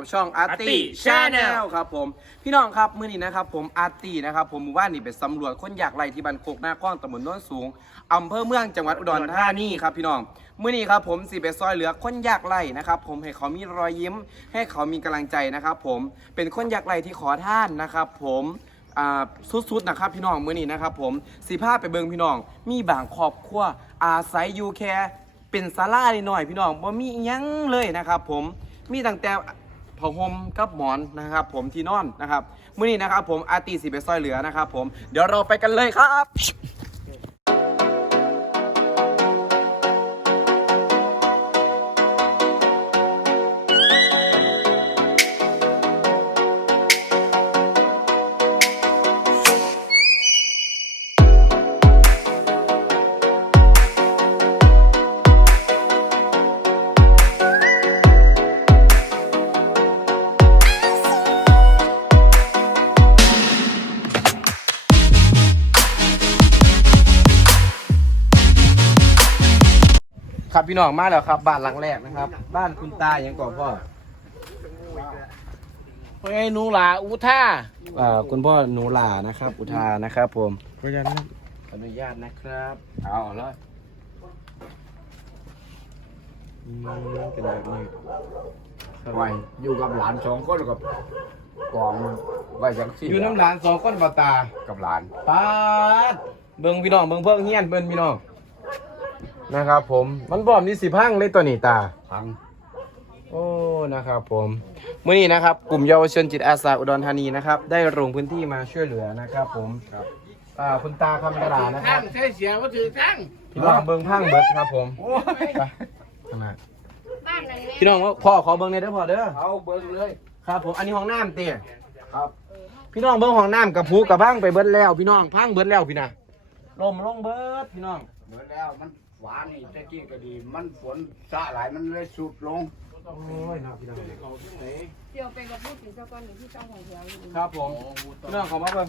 กับช่องอาร์ตี้ Arty ชาแนล Channel ครับผม พี่น้องครับมื้อนี้นะครับผมอาร์ตี้นะครับผมหมู่บ้านนี่ไปสำรวจคนอยากไรที่บ้านโคกหน้าข้องตำบลโน้นสูงอำเภอเมืองจังหวัดอุดรธานีครับพี่น้องมื้อนี้ครับผมสิไปซอยเหลือคนอยากไรนะครับผมให้เขามีรอยยิ้ม ให้เขามีกำลังใจนะครับผมเป็นคนอยากไรที่ขอท่านนะครับผมอ่าสุดๆนะครับพี่น้องมื้อนี้นะครับผมสีผ้าไปเบิงพี่น้อง มีบางครอบครัวอาศัยอยู่แค่ เป็นศาลาหน่อยๆพี่น้องบ่มีอิหยังเลยนะครับผมมีตั้งแต่ ผ้าห่มกับหมอนนะครับ ผมที่นอนนะครับมื้อนี้นะครับ ผมอาตีสิไปซอยเหลือนะครับ ผมเดี๋ยวเราไปกันเลยครับ พี่น้องมาแล้วครับบ้านหลังแรกนะครับ บ้านคุณตาอย่างก่อนพ่อเฮ้ยหนูหลาอุท่าอ่าคุณพ่อหนูหลานะครับ อุทานะครับ ผมเพราะฉะนั้นขออนุญาตนะครับเอาเลยอืมเป็นแบบนี้ไว้อยู่กับหลานสองคนกับกองไว้จังสี่อยู่น้ำหลานสองคนบ่ตากับหลานปาดเบิ่งพี่น้องเบิ่งเพิ่งเฮียนเบิ่งพี่น้อง นะครับผมมันบอมนี่สิพังเลยตัวนี้ตา พังโอ้นะครับผมมื่อนี้นะครับกลุ่มเยาวชนจิตอาสาอุดรธานีนะครับ ได้ลงพื้นที่มาช่วยเหลือนะครับ ผมครับอ่าคุณตาคำกระดานะคทั้รังบใช้เสียว่าถือทั้งพี่น้องเบิ่งพังเบิดครับผมโอ้ยไปข้างหน้าบ้านนั้นแม่พี่น้องว่าพ่อขอเบิ่งในอยเด้อพ่อเด้อเอาเบิ้งเลยครับผมอันนี้ห้องน้ำเตี้ยครับพี่น้องเบิ่งห้องน้ำกับผูกับพังไปเบิดแล้ว พี่น้องพังเบิดแล้วพี่น่ะลมลงเบิดพี่น้อง เบิดแล้วมัน หวานนี่ตะกี้ก็ดี มันฝนสะหลายมันเลยสุดลง โอ้ยเนาะพี่น้องเดี๋ยวไปกับพูดถึงเจ้าก้อนหนึ่งที่เจ้าของแถวอยู่ครับผมพี่น้องขอมาเบิ่ง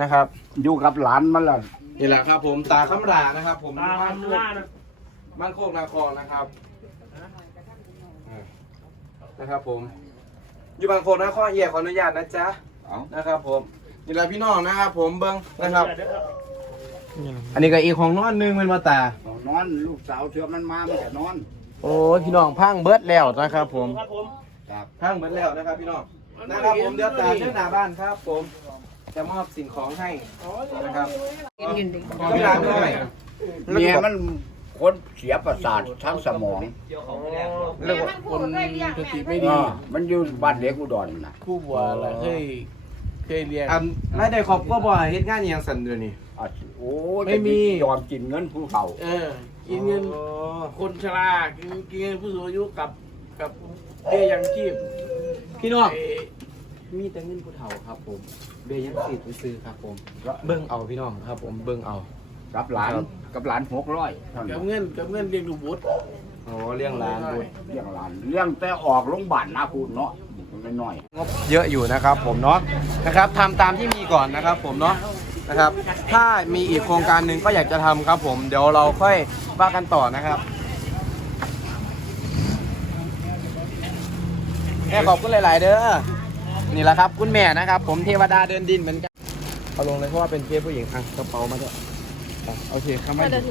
นะครับ อยู่กับหลานมันล่ะนี่แหละครับผมตาคำรานะครับ ผมตาบ้านทำโคหน้ากนะบ้านโคกนาครนะครับอ่านะครับ ผม อยู่บางโคกนาครเอียขออนุญาตนะจ๊ะเอานะครับ ผมนี่แหละพี่น้องนะครับ ผมเบิ้งนะครับ อันนี้ก็อีกของนอนหนึงเป็นมาตา เอานอนลูกสาวเชื่อมันมามันจะนอนโอ้ยพี่น้องพังเบิดแล้วนะครับผมครับผมครับพังเบิดแล้วนะครับพี่น้องนะครับผมเดี๋ยวตาเดินหน้าบ้านครับ ผมจะมอบสิ่งของให้นะครับเห็นยืนดิพี่ร้านด้วยเมียมันคนเสียประสาททั้งสมองแม่มันพูดเคยเรียกสติแม่ไม่ดีอ่ามันอยู่บ้านเล็กอุดรน่ะ คู่บัวอะไรเคยเคยเรียน อันรายได้ครอบครัวบ่เฮ็ดงานอหย่างสันเดือนนี่ อะโอ้ยไม่มียอมกินเงินผู้เขาเออ กินเงินคนชรากินกินเงินผู้สูงอายุกับกับเบี้ยยังชีพพี่น้องเอ่อมีแต่เงินผู้เฒ่าครับผมเบยังสีดซื้อครับผม เบิ่งเอาพี่น้องครับ ผมเบิ่งเอากับหลานกับหลานหกร้อยกับเงินกับเงินเลี้ยงดูบุตรโอ้เลี้ยงร้านด้วยเลี้ยงหลานเลี้ยงแต่ออกโรงพยาบาลนะคุณเนาะน้อย งบเยอะอยู่นะครับ ผมเนาะนะครับทำตามที่มีก่อนนะครับ ผมเนาะ นะครับ ถ้ามีอีกโครงการหนึ่งก็อยากจะทำครับผม เดี๋ยวเราค่อยว่ากันต่อนะครับแม่ขอบคุณหลาย ๆ เด้อ นี่แหละครับคุณแม่นะครับ ผมเทวดาเดินดินเหมือนกัน เอาลงเลยเพราะว่าเป็นเคสผู้หญิงอะกระเป๋ามาด้วยอะโอเคเข้ามาเดี๋ย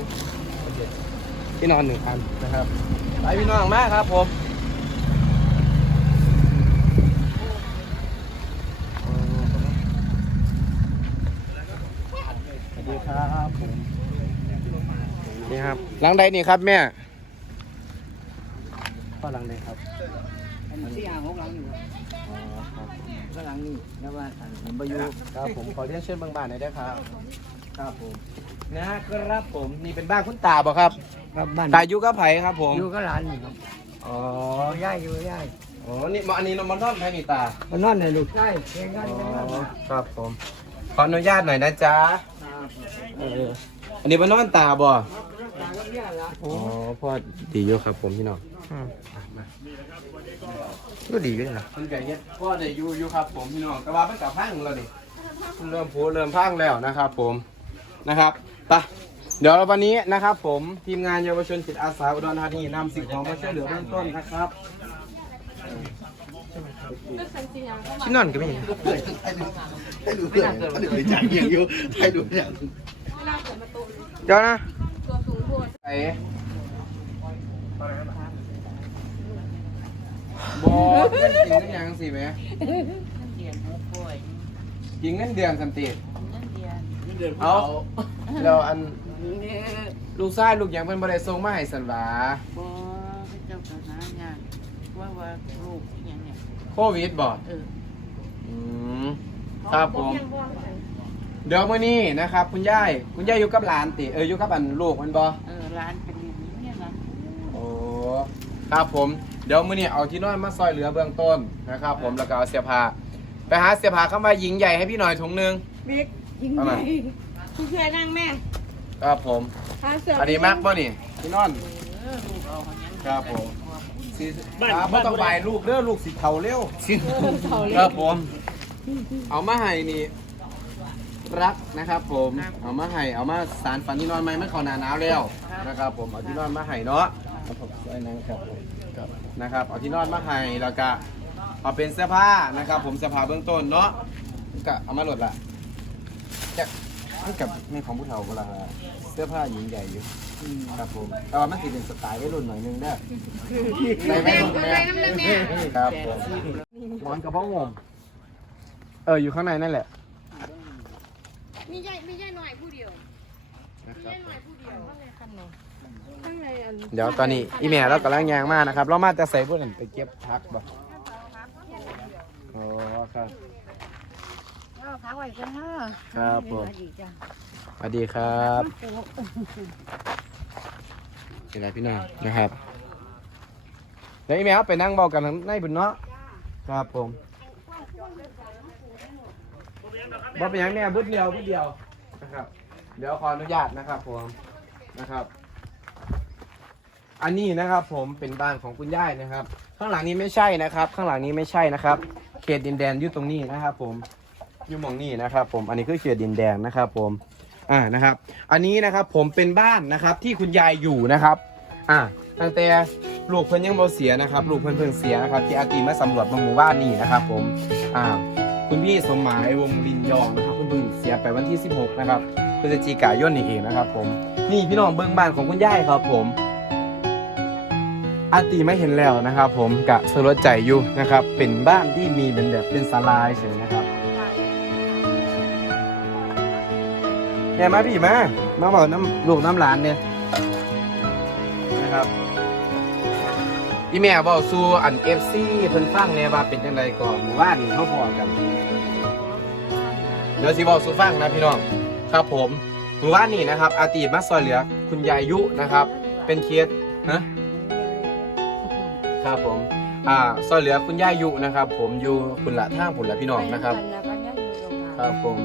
ที่นอนหนึ่งอันนะครับไปพี่น้องมากครับผมสวัสดีครับผม นี่ครับหลังใดนี่ครับแม่พ่อหลังใดครับที่อ่างของหลังอยู่อ๋อครับก็หลังนี่แล้วว่าอันผมไปอยู่ครับผมขอเรียนเชิญบางบ้านหน่อยได้ครับ ครับผมนะครับผมนี่เป็นบ้านคุณตาบ่ครับครับบ้านตาอยู่กับไผครับ ผมอยู่ก็หลานนี่ครับอ๋อย่ายอยู่ย่ายอ๋อนี่อันนี้นมมันท่อนไผนี่ตาก็นอนในลูกใช่เพียงกันอ๋เพียงกันอครับผมขออนุญาตหน่อยนะจ๊ะเอออันนี้เป็นนอนตาบ่ อ๋อพ่อดีอยู่ครับผมพี่น้องก็ดีด้วยนะมันไก่เฮ็ดพ่อได้อยู่อยู่ครับ ผมพี่น้องแต่ว่ามันกลับพังแล้วนี่มันเริ่มผูเริ่มพังแล้วนะครับ ผมนะครับไปเดี๋ยววันนี้นะครับ ผมทีมงานเยาวชนจิตอาสาอุดรธานีนำสิ่งของมาช่วยเหลือเบื้องต้นนะครับก็สันติยังเข้ามาที่นอนก็ไม่เห็นให้ดูเพื่อนให้ดูจากอย่างอยู่ให้ดูอย่างเวลาเปิดประตูเดี๋ยวนะตัวสู งโพดไอ้บอเล่นจริงกันยังสิแม่จริงเงินเดือนสันตินี่เดือนเอาแล้วอันลูกชายลูกหยังเป็นบริษัทมาให้สันหวาบ่ให้เจ้าก็หางานว่าว่าลูกอหยังเนี่ยโควิดบอดเอออืมครับผมยังบ่ไหนเดี๋ยวมื้อนี้นะครับ คุณยายคุณยายอยู่กับหลานติเอออยู่กับอันลูกมันบ่เออ ร้านเป็นอย่างนี้เนี่ยนะโอ้ครับผมเดี๋ยวมื้อนี้เอาที่นอนมาซอยเหลือเบื้องต้นนะครับ ผมแล้วก็เอาเสื้อผ้าไปหาเสื้อผ้าเข้ามาหญิงใหญ่ให้พี่หน่อยถุงหนึง บิ๊กยิงเอาใหมาญ่ผู้ช่วยนั่งแม่ครับผม หาเสืออันนี้มากป่ะนี่ที่นอน เออลูกเอาอันนั้นครับผม สิครับบ่ต้องบายลูกเด้อลูกสิเฒ่าเร็ว เขาคเล็รับกผม เอามาให้นี่ รักนะครับผมเอามาให้เอามาสารฝันที่นอนไหมมันเขาหนาหนาวแล้วนะครับ ผมเอาที่นอนมาให้เนาะครับผมไอ้นั่งครับผมครับนะครับ เอาที่นอนมาให้แล้วก็เอาเป็นเสื้อผ้านะครับ ผมเสื้อผ้าเบื้องต้นเนาะก็เอามาหลดละจะให้กับนี่ของผู้เฒ่าเวลาเสื้อผ้าหญิงใหญ่อยู่ครับผมแต่ว่ามันสิเป็นสไตล์วัยรุ่นหน่อยนึงเด้อใส่ไว้ตรงนี้ครับผมหมอนกระเพาะงมเอออยู่ข้างในนั่นแหละ มีใหญ่มีใหญ่หน่อยผู้เดียวมีใหญ่หน่อยผู้เดียวข้างในคันไหนข้างในอันเดี๋ยวตอนนี้อีเมลเรากำลังยางมากนะครับ เรามาจะใส่พวกนั้นไปเก็บพักบ่โอ้ครับเอาพักไว้กันเถอะครับผมดีจ้ะสวัสดีครับเป็นไรพี่น้องนะครับเดี๋ยวอีเมลไปนั่งเบากันในบุญเนาะครับผม บ่เป็นหยังแม่บุดเดียวบุดเดียวนะครับ เดี๋ยวขออนุญาตนะครับผมนะครับ อันนี้นะครับผมเป็นบ้านของคุณย่ายนะครับ ข้างหลังนี้ไม่ใช่นะครับ ข้างหลังนี้ไม่ใช่นะครับ เขตดินแดนอยู่ตรงนี้นะครับ ผมอยู่หมองนี้นะครับ ผมอันนี้คือเขตดินแดนนะครับ ผมอ่านะครับ อันนี้นะครับผมเป็นบ้านนะครับที่คุณยายอยู่นะครับ อ่าตั้งแต่ลูกเพิ่นยังบ่เสียนะครับ ลูกเพิ่นเพิ่งเสียนะครับ ที่อาตีมาสำรวจบางหมู่บ้านนี่นะครับ ผมอ่า คุณพี่สมหมายวงลินยองนะครับคุณพิ่งเสียไปวันที่ 16 นะครับพฤศจิกายนนี่เองนะครับผมนี่พี่น้องเบื้องบ้านของคุณยายครับผม อาตีไม่เห็นแล้วนะครับผมกะสลดใจอยู่นะครับ เป็นบ้านที่มีเป็นแบบเป็นศาลาเฉยนะครับเนี่ยมาพี่มามาบอกน้ำลูกน้ำหลานเนี่ยนะครับอีแม่บอกสู้อันเอฟซีเพิ่นฟังเนี่ยว่าเป็นยังไงก่อนหมู่บ้านเขาพอกัน เดี๋ยวสิบอกสูฟังนะพี่น้องครับผมหมู่บ้านนี่นะครับ อาตีมาซอยเหลือคุณยายยุนะครับ เป็นเคสฮะครับผมอ่าซอยเหลือคุณยายุนะครับ ผมอยู่คุณละท่างผุนละพี่น้องนะครับ ครับผม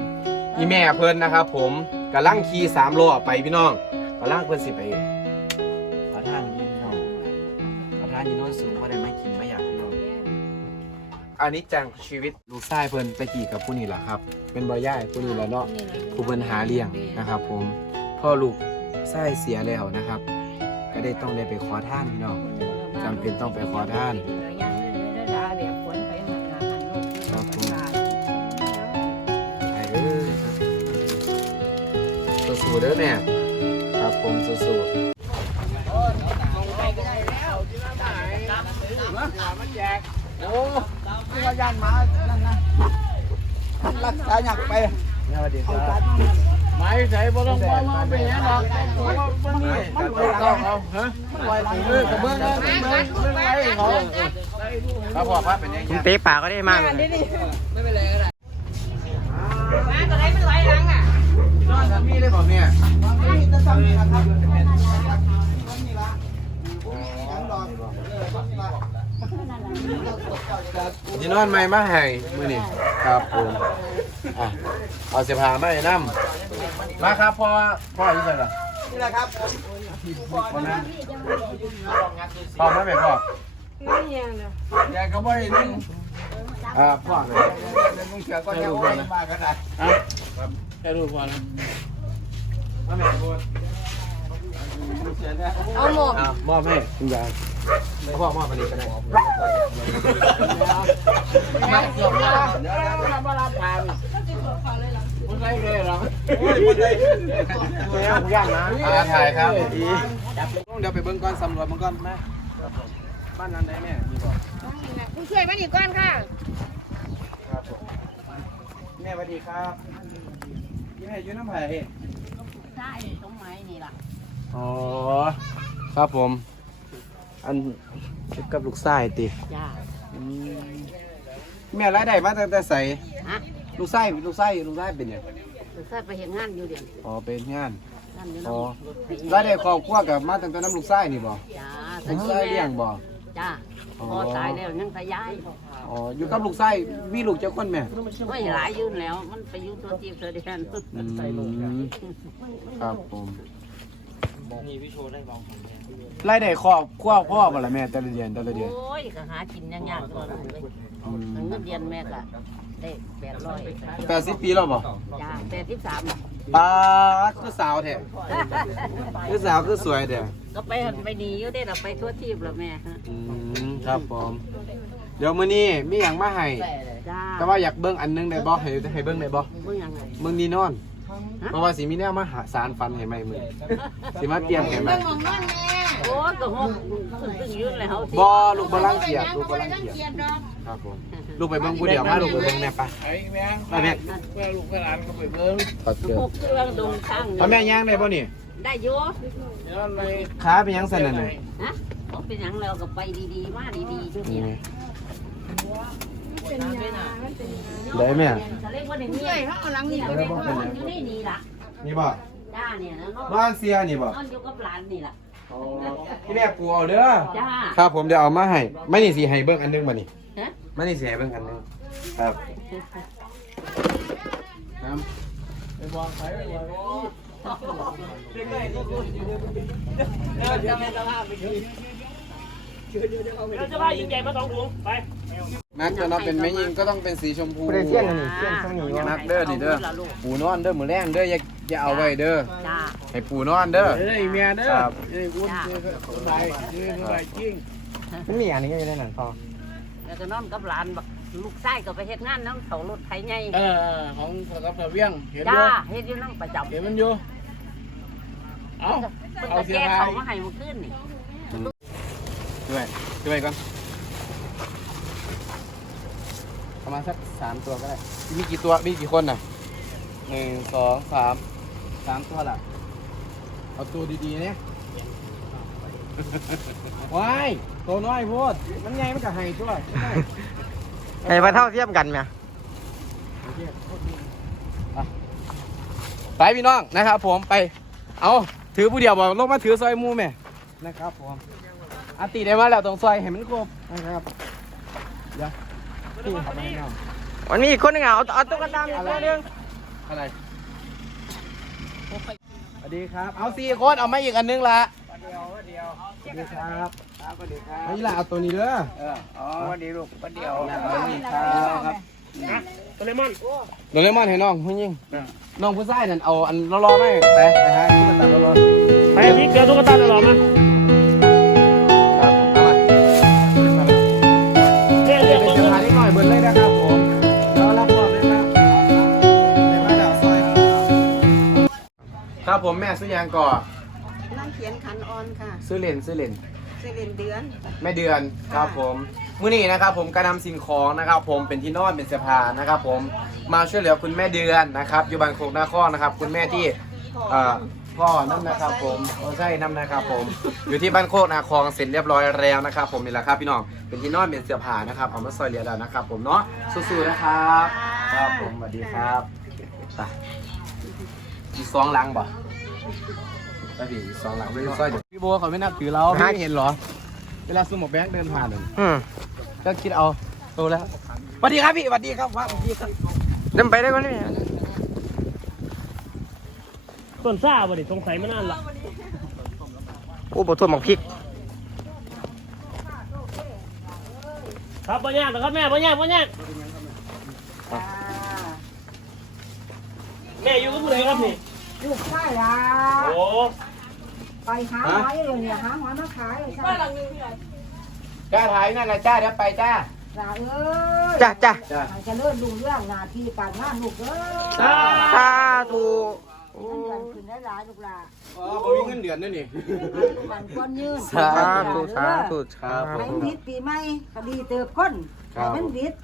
อีแม่เพิ่นนะครับ ผมกำลังขี่สามโลออไปพี่น้องกำลังเพิ่นสิไป อันนี้จังชีวิตลูกชายเพิ่นไปกี่กับผู้นี้แหละครับ เป็นบ่ย่ายผู้นี้แหล้วเนาะผู้เพิ่นหาเลี้ยงนะครับ ผมพ่อลูกไส้เสียแล้วนะครับ ก็ได้ต้องได้ไปขอท่านพี่น้องจำเป็นต้องไปขอท่านไปเด้อสู้ๆเด้อแม่ครับผมสู้ๆโอ้ ที่ว่ายานมานั่นนะรักษาอยากไปสวัสดีครับไม้ใส่บ่ต้องบ่มาเป็นหยังหรอกมันนี่มันบ่ต้องเอาฮะปล่อยหลังเออกับเบิ่งเอาเบิ่งเบิ่งไว้เขาครับพ่อครับเป็นยังไงเตะปากก็ได้มากเลยนอนทำมีได้บอกเนี่ย จะนอนไหมมาให้มือนี่ครับผมอะเอาเสียผ้ามาให้น้ำมาครับพ่อพ่ออยู่ไหนล่ะนี่แหละครับวันนั้นพ่อมาไหมพ่อไม่ยังเลยแกก็บ่ได้นึงอ่าพ่อเลยมึงเสือก็จะว่ามากันได้ฮะแค่รู้พอแล้วมาไหมพ่อเอาหมดอะมอบให้คุณยายไม่ พ่อมอบอันนี้ก็ได้มาเกี่ยวนะเดี๋ยวเราทำอะไรผ่านคนไรเลยหรอย่างนะถ่ายครับเดี๋ยวไปเบิ้งก่อนสำรวจเบิ้งก่อนมบ้านนั้นได้แม่มีบ่ผู้ช่วยมาดีก่อนค่ะครับผมแม่สวัสดีครับยี่ให้อยืนน้ำไผ่ใช่ตรงไม้นี่ล่ะอ๋อครับผม อันกับลูกชายติจ้าแม่รายได้มาตั้งแต่ใสฮะลูกไส้ลูกไส้ลูกไส้เป็นหยังลูกชายไปเห็นงานอยู่เดี๋ยวอ๋อเป็นงาน งานอยู่อ๋อ น้ำรถไถรายได้ครอบครัวกับมาตั้งแต่น้ำลูกไส้นี่บ่จ้าลูกไส้เลี้ยงบ่ จ้าอ๋อ พอตายแล้วยังทยายอ๋ออยู่กับลูกไส้มีลูกเจ้าคนแม่ไม่หลายยืนแล้ว มันไปอยู่ตัวทีมตัวเดียนอืมครับผม รายได้ครอบครัวพ่อบ่ล่ะแม่แต่ละเดือนแต่ละเดือนโอ้ยก็หากินยากๆตัวนึงเลยอืมเงินเดือนแม่ก็ได้แปดร้อยแปดสิบปีแล้วบ่จ้าแปดสิบสามป้าดคือสาวแท้คือสาวคือสวยแท้ก็ไปไปดีอยู่ได้เราไปทั่วทีมแล้วแม่ฮะอืมครับผมเดี๋ยวมื้อนี้มีหยังมาให้จ้าแต่ว่าอยากเบิ่งอันหนึงได้บ่ให้ให้เบิ่งได้บ่เมื่อยังไงเบิ่งนี่นอน เพราะว่าสิมีแนวมาหาสารฟันให้ใหม่มื้อสิมาเตรียมให้ใหม่เบิ่งของนอนแม่โอ้ยก็หกขึ้นขึ้นยืนเลยเขาสิบ่ลูกบ่รังเกียจลูกบ่รังรังเกียจเกียจดอกครับผมลูกไปเบิ่งผู้เดียวมาลูกไปเบิ่งแม่ปะไอ้แม่งไปแม่เพื่อลูกเพื่อหลานก็ไปเบิ้งขอเกิหกเครื่องดงข้างเอาแม่ย่างได้บ่นี่ได้อยู่เดี๋ยวในขาเป็นหยังสั่นน่ะน่ะฮะเขาเป็นหยังเราก็ไปดีๆมาดีๆช่วงนี้ นะได้แม่เขาเรียกว่าในนี้เมื่อยเขาเอาหลังนี่นี่ก็เขาได้เรียกว่าอยู่ในนี่ล่ะนี่บ่จ้าเนี่ยนะนอนบ้านเสียนี่บ่นอนอยู่กับหลานนี่ล่ะพี่แม่ปูเอาเด้อจ้า ครับผมเดี๋ยวเอามาให้ไม่นี่สิให้เบิ่งอันหนึงบ่นี่ฮะ ไม่นี่สิให้เบิ่งอันหนึงครับครับ ไปบอกใครไปบอกจะว่ายิงใหญ่มาสองถุงไปนักจะนับเป็นแม่ยิงก็ต้องเป็นสีชมพูเสี้ยนนี่เสี้ยนข้างนี้นักเด้อนี่เด้อปูนอนเด้อมื้อแรงเด้ออย่าอย่าเอาไว้เด้อจ้าให้ปูนอนเด้อเฮ้ยเมียเด้อครับเฮ้ยวุ้นเฮ้ยสบายเฮ้ยสบายจริงมันมีอันนี้อยู่ในนั้นพอแล้วก็นอนกับหลานบักลูกชายก็ไปเฮ็ดงานน้ำเขารถไถใหญ่เออของกับตะเวียงเห็นอจ้ายู่เฮ็ดอยู่นั่งประจำเห็นมันอยู่เอาเพิ่นเอาก็เสียแก้หาเขายมาให้เมื่อคืนนี่ ด้วยด้วยก่อนประมาณสักสามตัวก็ได้ มีกี่ตัวมีกี่คนน่ะหนึ่งสองสามสามตัวละเอาตัวดีๆเนี่ยว้ายตัวน้อยโพดมันไงมันก็ให้ตัวให้มาเท่าเทียมกันไหมไปพี่น้องนะครับผมไป เอาถือผู้เดียวบอกลงมาถือซอยหมูแม่นะครับผม อาตีได้มาแล้วตรงซอยเห็นมันครบนะครับเดี๋ยวพี่ทำให้น้องวันนี้อีกคนหนึงอะเอาเอาตุ๊กตาอีกตัวหนึงอะไรสวัสดีครับ เอาสี่คนเอามาอีกอันนึงละสวัสดีครับสวัสดีครับนี่ละเอาตัวนี้เด้ออ๋อวันนี้ลูกวันเดียวสวัสดีครับโดเรมอนโดเรมอนให้น้องผู้หญิงน้องผู้ชายนั่นเอาอันรอๆไหมไปไปฮะตุ๊กตารอๆ ไปพี่เกลือตุ๊กตาหล่อๆมาครับ ครับผมแม่ซื้อยางก่อนนั่งเขียนขันออนค่ะซื้อเลนซื้อเลนสิเรียนเดือน แม่เดือนครับผมมื้อนี้นะครับผมกระนำสิ่งของนะครับ ผมเป็นที่นอนเป็นเสื้อผ้านะครับ ผมมาช่วยเหลือคุณแม่เดือนนะครับอยู่บางโคกนาครนะครับ คุณแม่ที่เอ่อพ่อนั่นนะครับ ผมโอ้ใช่นั่นนะครับ ผมอยู่ที่บ้านโคกนาครเสร็จเรียบร้อยแล้วนะครับ ผมนี่แหละครับพี่น้องเป็นที่นอนเป็นเสื้อผ้านะครับเอามาซอยเหลือแล้วนะครับ ผมเนาะสู้ๆนะครับ ครับผมสวัสดีครับไป อีกสองหลังบ่ไปพี่อีกสองหลังไม่ได้ซอยเดี๋ยวพี่โบเขาไม่นับถือเราพี่ไม่เห็นเหรอ เวลาสมอแบงค์เดินผ่านน่ะอืมก็คิดเอาโตแล้วสวัสดีครับพี่สวัสดีครับว่าสวัสดีครับเดินไปได้ก่อนนี่ต้นซ่าบ่ดิสงสัยมานานละโอ้บทวนหมกพริก ครับบ่ยากหรอกครับแม่บ่ยากบ่ยากแม่อยู่กับผู้ใดครับนี่ ลูกชายล่ะโอ้ไปหาหอยเลยเนี่ยหาหอยมาขายเลยใช่จ้าถ่ายนั่นแหละจ้าเดี๋ยวไปจ้าลาเอ้ยจ้าจ้าให้เจริญรุ่งเรื่องหน้าที่การงานลูกเอ้ยสาธุเงินเดือนขึ้นได้หลายลูกหลานอ๋อบ่มีเงินเดือนด้วยนี่มันก้อนยืนสาธุสาธุครับผให้มมันวิทย์ปีใหม่คดีเติบก้นครับให้มันวิทย์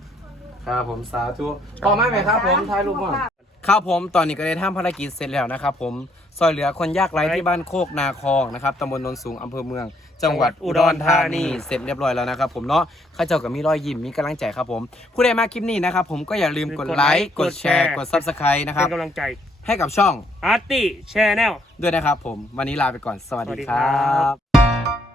ครับผมสาธุพอไหมไหมครับผมถ่ายรูปมา ครับผมตอนนี้ก็ได้ทำภารกิจเสร็จแล้วนะครับผมซอยเหลือคนยากไร้ที่บ้านโคกนาคองนะครับตำบลโนนสูงอำเภอเมือง จังหวัดอุดรธานีเสร็จเรียบร้อยแล้วนะครับผมเนาะข้าเจ้าก็มีรอยยิ้มมีกำลังใจครับผม ผู้ใดมาคลิปนี้นะครับผมก็อย่าลืมกดไลค์กดแชร์กด subscribe นะครับเป็นกำลังใจให้กับช่องอาร์ตี้แชร์แนลด้วยนะครับผมวันนี้ลาไปก่อนสวัสสวัสดีดีคครัรับบ